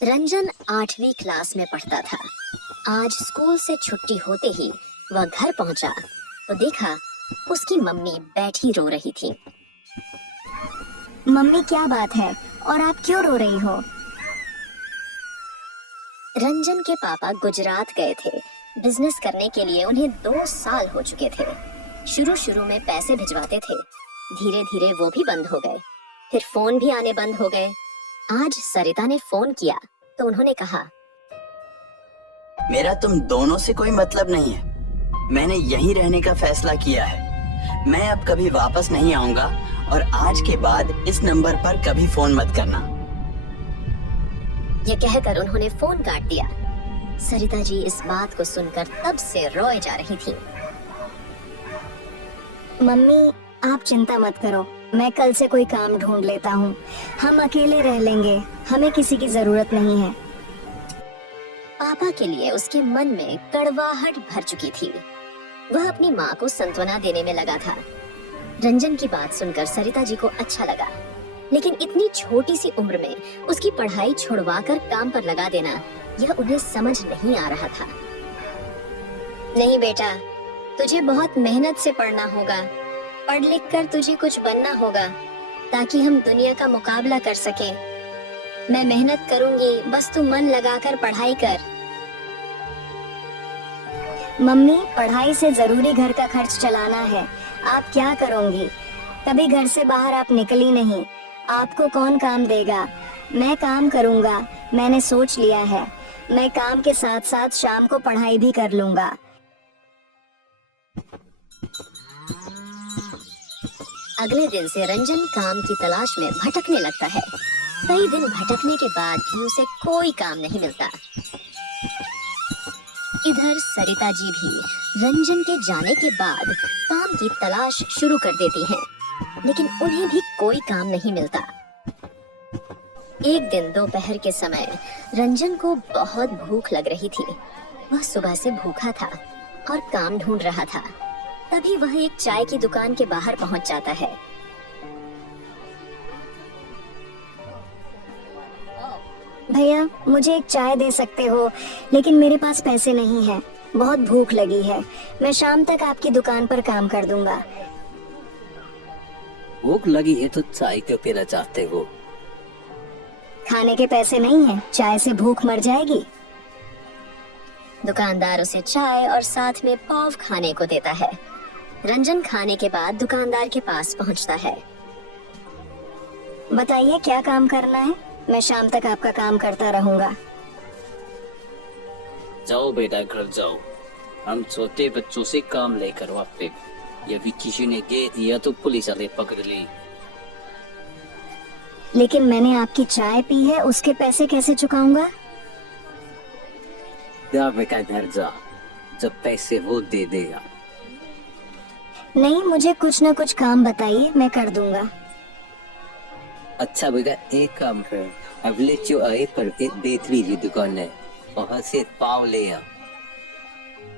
रंजन 8वीं क्लास में पढ़ता था। आज स्कूल से छुट्टी होते ही वह घर पहुंचा तो देखा उसकी मम्मी बैठी रो रही थी। मम्मी, क्या बात है और आप क्यों रो रही हो? रंजन के पापा गुजरात गए थे। बिजनेस करने के लिए उन्हें 2 साल हो चुके थे। शुरू में पैसे भिजवाते थे, धीरे धीरे वो भी बंद हो गए। फिर फोन भी आने बंद हो गए। आज सरिता ने फोन किया तो उन्होंने कहा, मेरा तुम दोनों से कोई मतलब नहीं है। मैंने यहीं रहने का फैसला किया है। मैं अब कभी वापस नहीं आऊंगा और आज के बाद इस नंबर पर कभी फोन मत करना। यह कहकर उन्होंने फोन काट दिया। सरिता जी इस बात को सुनकर तब से रोए जा रही थी। मम्मी, आप चिंता मत करो, मैं कल से कोई काम ढूंढ लेता हूँ। हम अकेले रह लेंगे, हमें किसी की जरूरत नहीं है। पापा के लिए उसके मन में कड़वाहट भर चुकी थी। वह अपनी माँ को सांत्वना देने में लगा था। रंजन की बात सुनकर सरिता जी को अच्छा लगा, लेकिन इतनी छोटी सी उम्र में उसकी पढ़ाई छुड़वाकर काम पर लगा देना, यह उन्हें समझ नहीं आ रहा था। नहीं बेटा, तुझे बहुत मेहनत से पढ़ना होगा। पढ़ लिख कर तुझे कुछ बनना होगा ताकि हम दुनिया का मुकाबला कर सकें। मैं मेहनत करूंगी, बस तू मन लगाकर पढ़ाई कर। मम्मी, पढ़ाई से जरूरी घर का खर्च चलाना है। आप क्या करोगी? कभी घर से बाहर आप निकली नहीं, आपको कौन काम देगा? मैं काम करूंगा, मैंने सोच लिया है। मैं काम के साथ साथ शाम को पढ़ाई भी कर लूंगा। अगले दिन से रंजन काम की तलाश में भटकने लगता है। कई दिन भटकने के बाद भी उसे कोई काम नहीं मिलता। इधर सरिता जी भी रंजन के जाने के बाद काम की तलाश शुरू कर देती हैं, लेकिन उन्हें भी कोई काम नहीं मिलता। एक दिन दोपहर के समय रंजन को बहुत भूख लग रही थी। वह सुबह से भूखा था और काम ढूंढ रहा था। तभी वह एक चाय की दुकान के बाहर पहुंच जाता है। भैया, मुझे एक चाय दे सकते हो? लेकिन मेरे पास पैसे नहीं हैं। बहुत भूख लगी है। मैं शाम तक आपकी दुकान पर काम कर दूंगा। भूख लगी है तो चाय क्यों पीना चाहते हो? खाने के पैसे नहीं हैं, चाय से भूख मर जाएगी। दुकानदार उसे चाय और साथ में पाव खाने को देता है। रंजन खाने के बाद दुकानदार के पास पहुंचता है। बताइए, क्या काम करना है? मैं शाम तक आपका काम करता रहूंगा। जाओ बेटा, घर जाओ। हम छोटे बच्चों से काम लेकर वापस। यदि किसी ने कह दिया तो पुलिस वाले पकड़ ले। लेकिन मैंने आपकी चाय पी है, उसके पैसे कैसे चुकाऊंगा? जा बेटा, घर जा। जब पैसे वो दे देगा। नहीं, मुझे कुछ न कुछ काम बताइए, मैं कर दूंगा। अच्छा बेटा, एक काम कर। अगले चौराहे पर एक बेकरी की दुकान है, वहाँ से पाव ले आ।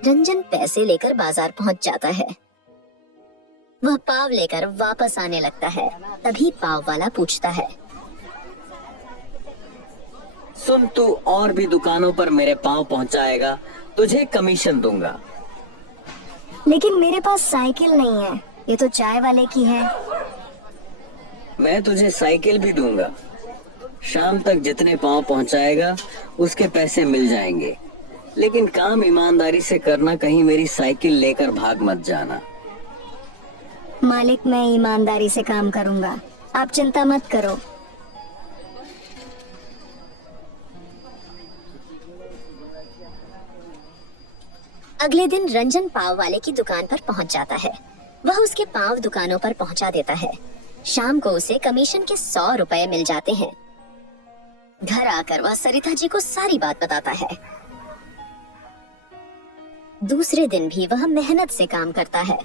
रंजन पैसे लेकर बाजार पहुंच जाता है। वह पाव लेकर वापस आने लगता है। तभी पाव वाला पूछता है, सुन, तू और भी दुकानों पर मेरे पाव पहुंचाएगा, तुझे कमीशन दूंगा। लेकिन मेरे पास साइकिल नहीं है, ये तो चाय वाले की है। मैं तुझे साइकिल भी दूंगा। शाम तक जितने पाव पहुंचाएगा उसके पैसे मिल जाएंगे। लेकिन काम ईमानदारी से करना, कहीं मेरी साइकिल लेकर भाग मत जाना। मालिक, मैं ईमानदारी से काम करूंगा, आप चिंता मत करो। अगले दिन रंजन पाव वाले की दुकान पर पहुंच जाता है। वह उसके पाव दुकानों पर पहुंचा देता है। शाम को उसे कमीशन के 100 रुपए मिल जाते हैं। घर आकर वह सरिता जी को सारी बात बताता है। दूसरे दिन भी वह मेहनत से काम करता है।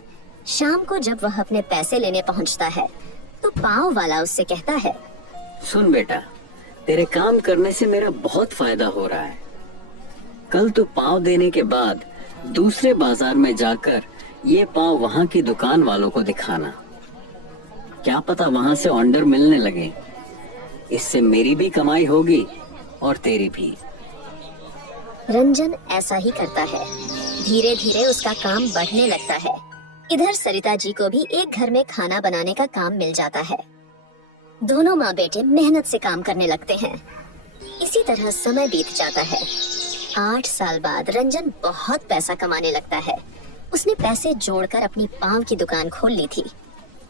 शाम को जब वह अपने पैसे लेने पहुंचता है तो पाव वाला उससे कहता है, सुन बेटा, तेरे काम करने से मेरा बहुत फायदा हो रहा है। कल तू पाव देने के बाद दूसरे बाजार में जाकर ये पाव वहाँ की दुकान वालों को दिखाना। क्या पता वहाँ से ऑर्डर मिलने लगे। इससे मेरी भी कमाई होगी और तेरी भी। रंजन ऐसा ही करता है। धीरे धीरे उसका काम बढ़ने लगता है। इधर सरिता जी को भी एक घर में खाना बनाने का काम मिल जाता है। दोनों माँ बेटे मेहनत से काम करने लगते हैं। इसी तरह समय बीत जाता है। 8 साल बाद रंजन बहुत पैसा कमाने लगता है। उसने पैसे जोड़कर अपनी पाव की दुकान खोल ली थी।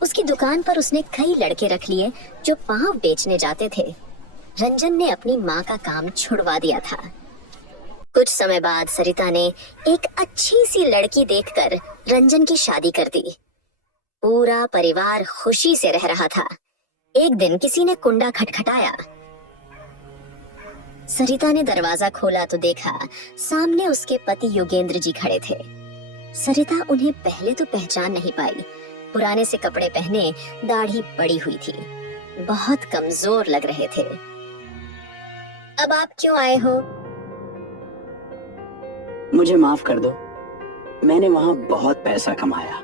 उसकी दुकान पर उसने कई लड़के रख लिए जो पाव बेचने जाते थे। रंजन ने अपनी माँ का काम छुड़वा दिया था। कुछ समय बाद सरिता ने एक अच्छी सी लड़की देखकर रंजन की शादी कर दी। पूरा परिवार खुशी से रह रहा था। एक दिन किसी ने कुंडा खटखटाया। सरिता ने दरवाजा खोला तो देखा सामने उसके पति योगेंद्र जी खड़े थे। सरिता उन्हें पहले तो पहचान नहीं पाई। पुराने से कपड़े पहने, दाढ़ी बड़ी हुई थी, बहुत कमजोर लग रहे थे। अब आप क्यों आए हो? मुझे माफ कर दो। मैंने वहां बहुत पैसा कमाया,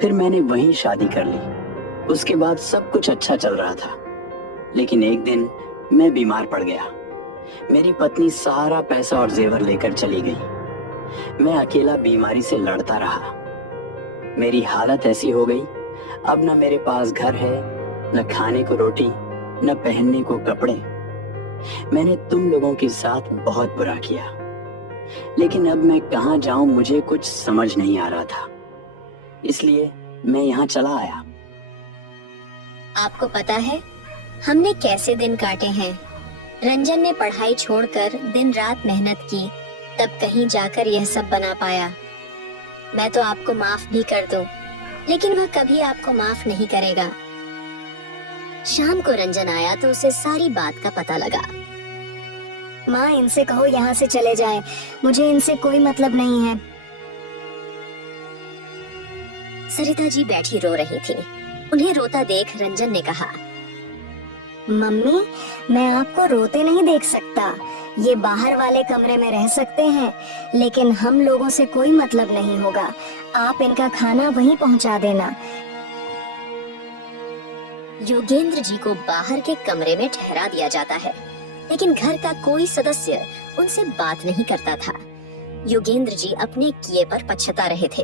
फिर मैंने वहीं शादी कर ली। उसके बाद सब कुछ अच्छा चल रहा था, लेकिन एक दिन मैं बीमार पड़ गया। मेरी पत्नी सारा पैसा और जेवर लेकर चली गई। मैं अकेला बीमारी से लड़ता रहा। मेरी हालत ऐसी हो गई, अब न मेरे पास घर है, न खाने को रोटी, न पहनने को कपड़े। मैंने तुम लोगों के साथ बहुत बुरा किया, लेकिन अब मैं कहाँ जाऊं मुझे कुछ समझ नहीं आ रहा था, इसलिए मैं यहाँ चला आया। आपको पता है हमने कैसे दिन काटे हैं? रंजन ने पढ़ाई छोड़कर दिन रात मेहनत की, तब कहीं जाकर यह सब बना पाया। मैं तो आपको माफ भी कर दूं, लेकिन वह कभी आपको माफ नहीं करेगा। शाम को रंजन आया तो उसे सारी बात का पता लगा। माँ, इनसे कहो यहाँ से चले जाए, मुझे इनसे कोई मतलब नहीं है। सरिता जी बैठी रो रही थी। उन्हें रोता देख रंजन ने कहा, मम्मी, मैं आपको रोते नहीं देख सकता। ये बाहर वाले कमरे में रह सकते हैं, लेकिन हम लोगों से कोई मतलब नहीं होगा। आप इनका खाना वहीं पहुंचा देना। योगेंद्र जी को बाहर के कमरे में ठहरा दिया जाता है, लेकिन घर का कोई सदस्य उनसे बात नहीं करता था। योगेंद्र जी अपने किए पर पछता रहे थे।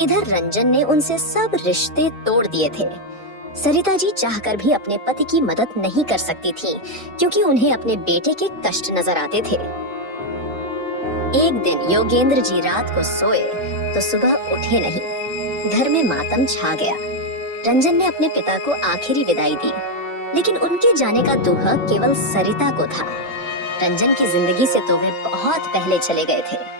इधर रंजन ने उनसे सब रिश्ते तोड़ दिए थे। सरिता जी चाहकर भी अपने पति की मदद नहीं कर सकती थी, क्योंकि उन्हें अपने बेटे के कष्ट नजर आते थे। एक दिन योगेंद्र जी रात को सोए तो सुबह उठे नहीं। घर में मातम छा गया। रंजन ने अपने पिता को आखिरी विदाई दी, लेकिन उनके जाने का दुख केवल सरिता को था। रंजन की जिंदगी से तो वे बहुत पहले चले गए थे।